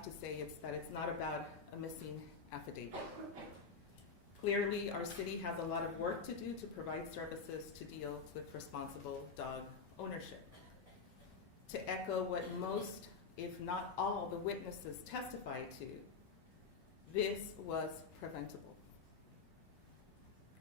have to say is that it's not about a missing affidavit. Clearly, our city has a lot of work to do to provide services to deal with responsible dog ownership. To echo what most, if not all, the witnesses testified to, this was preventable.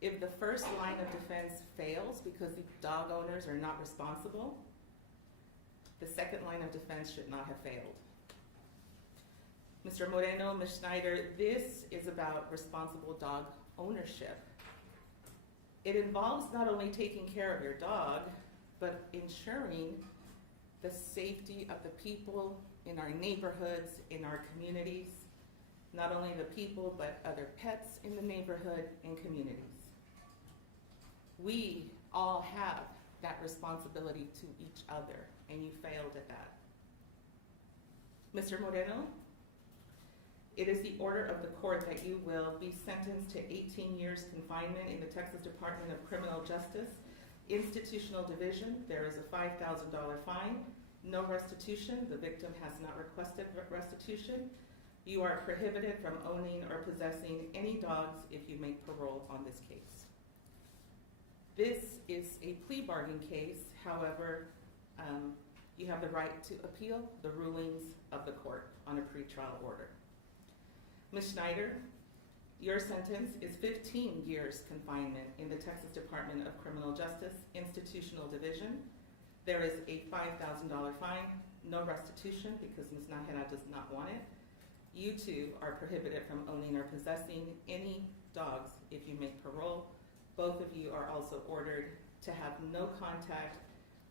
If the first line of defense fails because the dog owners are not responsible, the second line of defense should not have failed. Mr. Moreno, Ms. Schneider, this is about responsible dog ownership. It involves not only taking care of your dog, but ensuring the safety of the people in our neighborhoods, in our communities, not only the people, but other pets in the neighborhood and communities. We all have that responsibility to each other, and you failed at that. Mr. Moreno, it is the order of the court that you will be sentenced to 18 years confinement in the Texas Department of Criminal Justice, Institutional Division. There is a $5,000 fine, no restitution. The victim has not requested restitution. You are prohibited from owning or possessing any dogs if you make parole on this case. This is a plea bargain case. However, you have the right to appeal the rulings of the court on a pretrial order. Ms. Schneider, your sentence is 15 years confinement in the Texas Department of Criminal Justice, Institutional Division. There is a $5,000 fine, no restitution because Ms. Nájera does not want it. You too are prohibited from owning or possessing any dogs if you make parole. Both of you are also ordered to have no contact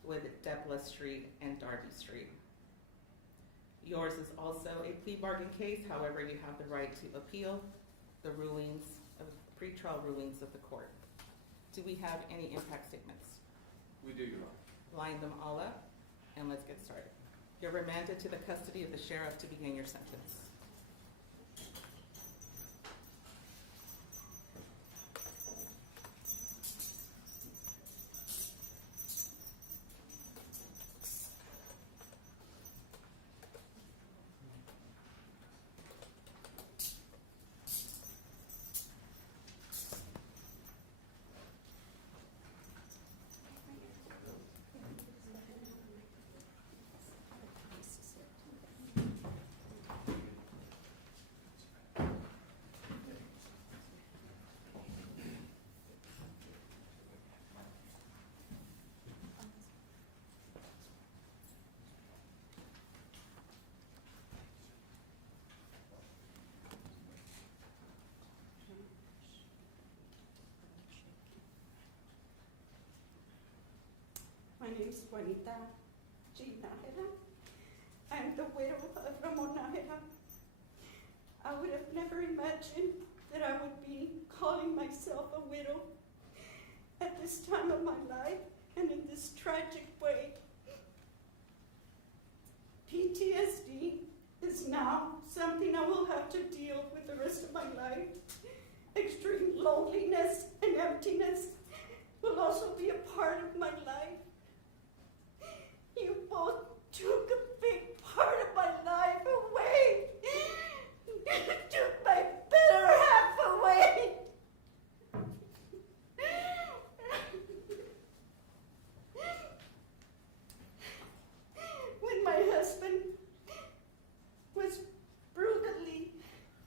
with Depla Street and Darby Street. Yours is also a plea bargain case. However, you have the right to appeal the rulings of pretrial rulings of the court. Do we have any impact statements? We do, Your Honor. Line them all up and let's get started. You're remanded to the custody of the sheriff to begin your sentence. My name is Juanita G. Nájera. I'm the widow of Ramon Nájera. I would have never imagined that I would be calling myself a widow at this time of my life and in this tragic way. PTSD is now something I will have to deal with the rest of my life. Extreme loneliness and emptiness will also be a part of my life. You both took a big part of my life away. You took my better half away. When my husband was brutally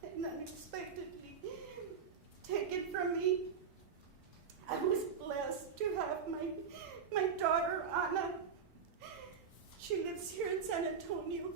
and unexpectedly taken from me, I was blessed to have my daughter, Anna. She lives here in San Antonio.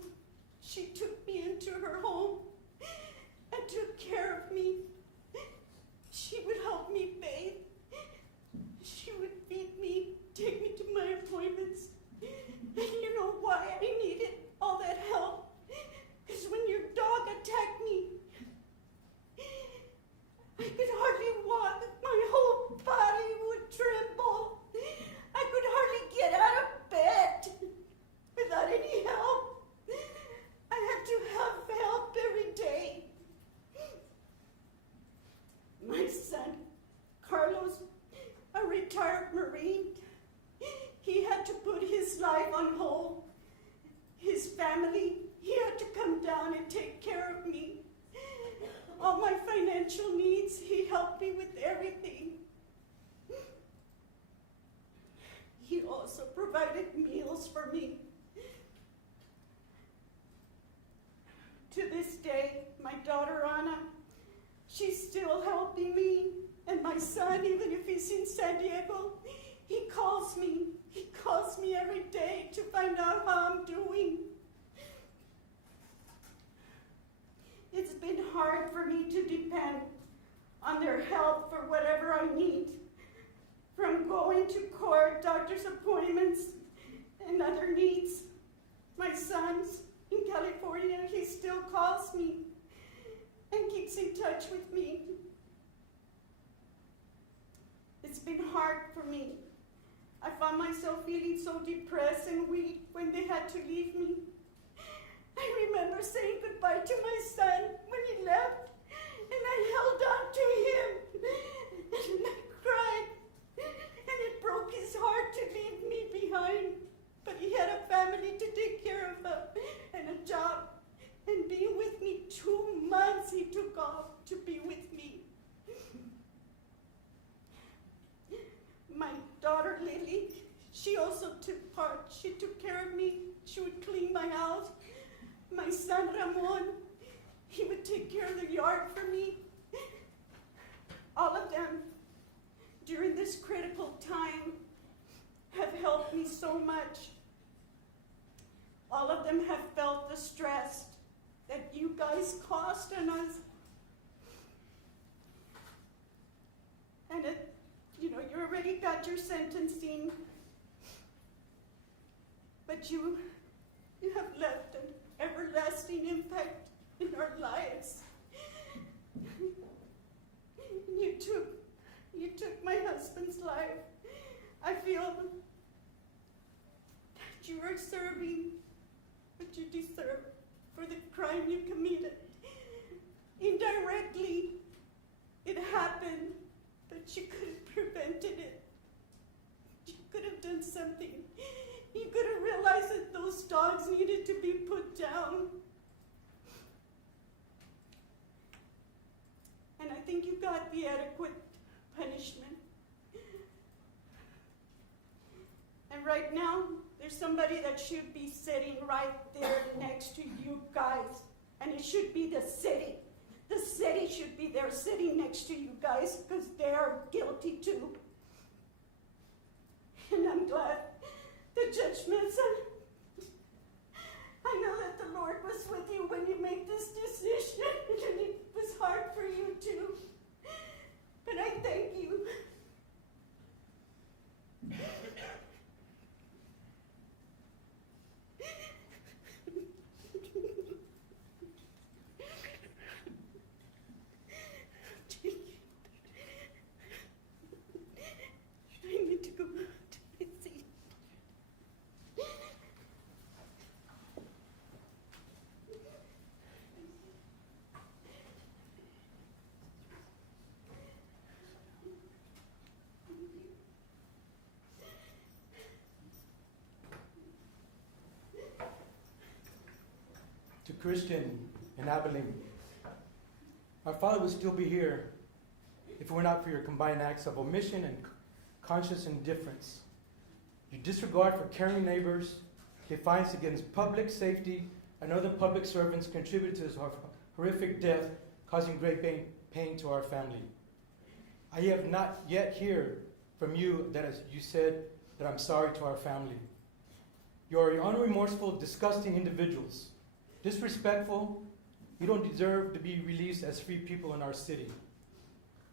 helped me with everything. He also provided meals for me. To this day, my daughter Anna, she's still helping me. And my son, even if he's in San Diego, he calls me. He calls me every day to find out how I'm doing. It's been hard for me to depend on their help for whatever I need. From going to court, doctor's appointments, and other needs. My son's in California, he still calls me and keeps in touch with me. It's been hard for me. I found myself feeling so depressed and weak when they had to leave me. I remember saying goodbye to my son when he left, and I held on to him, and I cried, and it broke his heart to leave me behind. But he had a family to take care of and a job, and being with me 2 months he took off to be with me. My daughter Lily, she also took part. She took care of me. She would clean my house. My son Ramon, he would take care of the yard for me. All of them, during this critical time, have helped me so much. All of them have felt the stress that you guys caused on us. And you already got your sentencing, but you have left an everlasting impact in our lives. You took my husband's life. I feel that you are serving what you deserve for the crime you committed. Indirectly, it happened, but you could have prevented it. You could have done something. You could have realized that those dogs needed to be put down. And I think you got the adequate punishment. And right now, there's somebody that should be sitting right there next to you guys. And it should be the city. The city should be there sitting next to you guys because they are guilty too. And I'm glad the Judge Mensa, I know that the Lord was with you when you made this decision, and it was hard for you too. But I thank you. I need to go to my seat. To Christian and Abilene, our Father would still be here if it were not for your combined acts of omission and conscious indifference. Your disregard for caring neighbors, defiance against public safety, and other public servants contributed to this horrific death, causing great pain to our family. I have not yet heard from you that, as you said, that I'm sorry to our family. You are unremorseful, disgusting individuals. Disrespectful, you don't deserve to be released as free people in our city.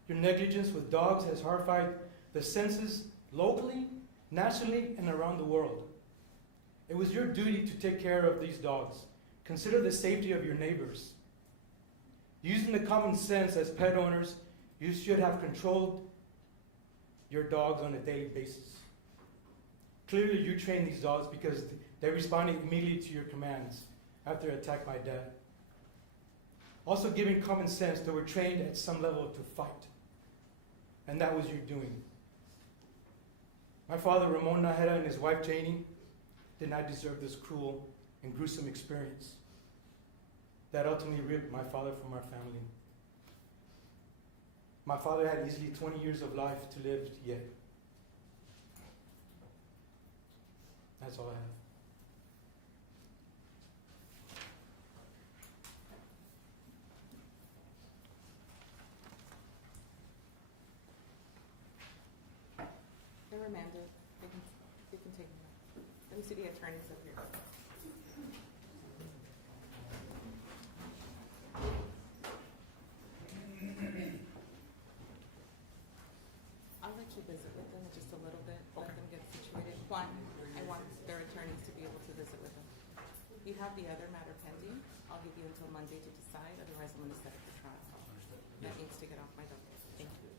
Your negligence with dogs has horrified the senses locally, nationally, and around the world. It was your duty to take care of these dogs. Consider the safety of your neighbors. Using the common sense as pet owners, you should have controlled your dogs on a daily basis. Clearly, you train these dogs because they responded immediately to your commands after attacked by dad. Also giving common sense, they were trained at some level to fight. And that was your doing. My father, Ramon Najera, and his wife, Janie, did not deserve this cruel and gruesome experience that ultimately ripped my father from our family. My father had easily 20 years of life to live yet. That's all I have. They're remanded. They can take them. Let me see the attorneys up here. I'll let you visit with them in just a little bit. Let them get situated. Juan, I want their attorneys to be able to visit with them. You have the other matter pending. I'll give you until Monday to decide. Otherwise, I'm going to set up the trial. That needs to get off my docket. Thank you.